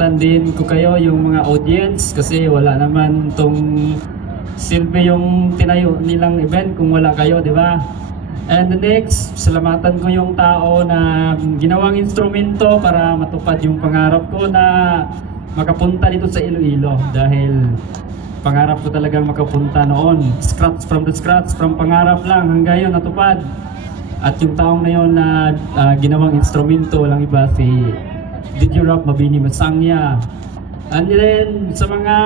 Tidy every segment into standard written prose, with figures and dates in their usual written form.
pasalamatan din ko kayo yung mga audience kasi wala naman tong silbi yung tinayo nilang event kung wala kayo, di ba? And the next, salamatan ko yung tao na ginawang instrumento para matupad yung pangarap ko na makapunta dito sa Iloilo dahil pangarap ko talagang makapunta noon. From the scratch, from pangarap lang hanggang yun natupad. At yung taong na yun na ginawang instrumento lang iba si DJ Rap Mabini Masangya. And then sa mga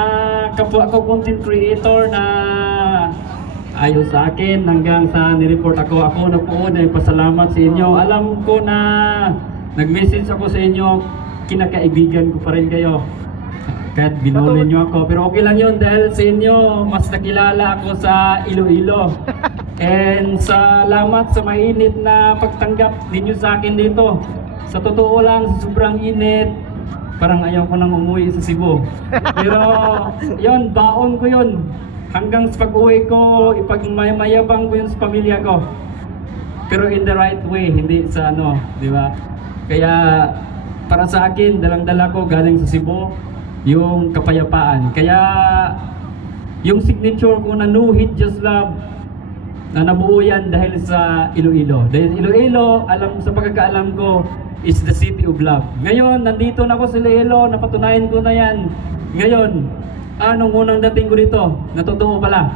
kapwa ko content creator na ayaw sa akin hanggang sa nireport ako na po na pasalamat sa inyo. Alam ko na nag-message ako sa inyo, kinakaibigan ko pa rin kayo. Kahit binulin nyo ako, pero okay lang yun dahil sa inyo mas nakilala ako sa Iloilo. And salamat sa mainit na pagtanggap ninyo sa akin dito. Sa totoo lang, sobrang init. Parang ayaw ko nang umuwi sa Cebu. Pero yun, baon ko yun. Hanggang sa pag-uwi ko, ipagmayabang ko yun sa pamilya ko. Pero in the right way, hindi sa ano, di ba? Kaya para sa akin, dalang-dala ko galing sa Cebu, yung kapayapaan. Kaya yung signature ko na No Hate Just Love, na nabuo yan dahil sa Iloilo. Dahil Iloilo, sa pagkakaalam ko, is the city of love. Ngayon, nandito na ako sa Iloilo, napatunayan ko na yan. Ngayon, anong unang dating ko dito? Natotoo pala,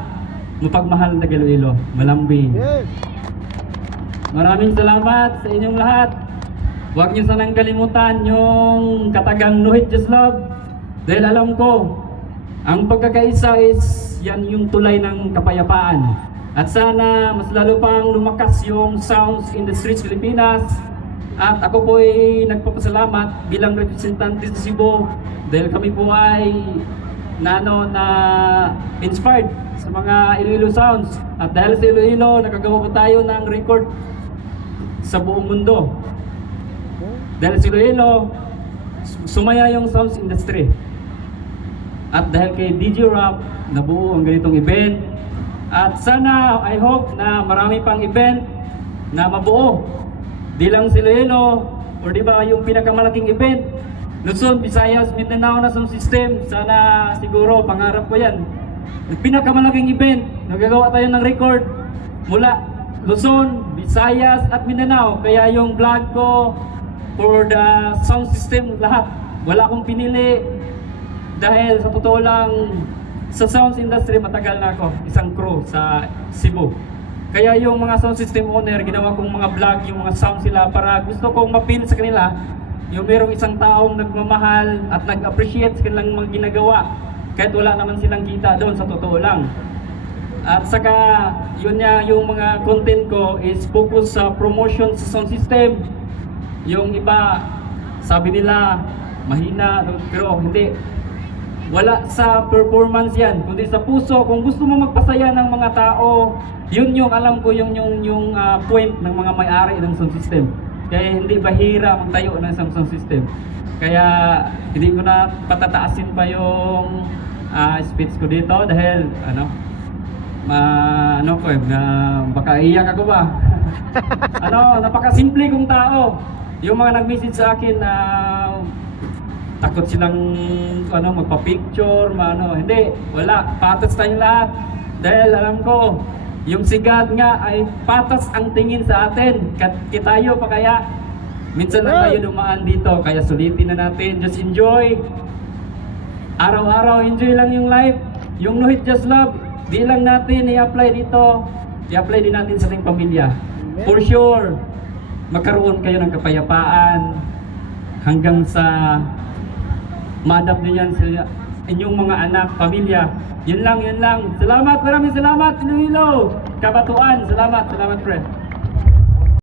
mapagmahal na Iloilo, malambing. Maraming salamat sa inyong lahat. Huwag niyo sanang kalimutan yung katagang No Hate Just Love. Dahil alam ko, ang pagkakaisa is yan yung tulay ng kapayapaan. At sana mas lalo pang lumakas yung sounds in the streets Pilipinas. At ako po ay nagpapasalamat bilang representante sa Cebu dahil kami po ay na inspired sa mga Iloilo sounds. At dahil sa Iloilo, nakagawa po tayo ng record sa buong mundo. Dahil sa Iloilo, sumaya yung sounds industry. At dahil kay DJ Rap, nabuo ang ganitong event. At sana, I hope na marami pang event na mabuo. Di lang si Iloilo, or di ba yung pinakamalaking event, Luzon, Visayas, Mindanao na sound system. Sana siguro, pangarap ko yan. Pinakamalaking event, nagagawa tayo ng record mula Luzon, Visayas at Mindanao. Kaya yung vlog ko for the sound system, lahat. Wala akong pinili dahil sa totoo lang, sa sounds industry matagal na ako, isang crew sa Cebu. Kaya yung mga sound system owner, ginawa kong mga vlog, yung mga sound sila para gusto kong ma-feel sa kanila yung merong isang taong nagmamahal at nag-appreciate sa kanilang mga ginagawa kahit wala naman silang kita doon, sa totoo lang. At saka yun niya, yung mga content ko is focus sa promotion sa sound system. Yung iba sabi nila mahina, pero hindi. Wala sa performance yan, kundi sa puso. Kung gusto mo magpasaya ng mga tao, yun yung alam ko yung point ng mga may-ari ng sound system. Kaya hindi bahira magtayo ng sound system. Kaya hindi ko na patataasin pa yung speech ko dito dahil baka iyak ako ba? Napakasimple kong tao. Yung mga nag-message sa akin na takot silang magpa-picture, hindi, wala, patas tayo lahat. Dahil alam ko, yung si God nga ay patas ang tingin sa atin. Tayo pa kaya, minsan lang tayo dumaan dito, kaya sulitin na natin, just enjoy. Araw-araw, enjoy lang yung life. Yung No Hate Just Love, di lang natin i-apply dito, i-apply din natin sa ating pamilya. For sure, magkaroon kayo ng kapayapaan hanggang sa ma-adapt nyo yan sa inyong mga anak, pamilya. Yun lang. Salamat, maraming salamat, Iloilo, Kabatuan. Salamat, friend.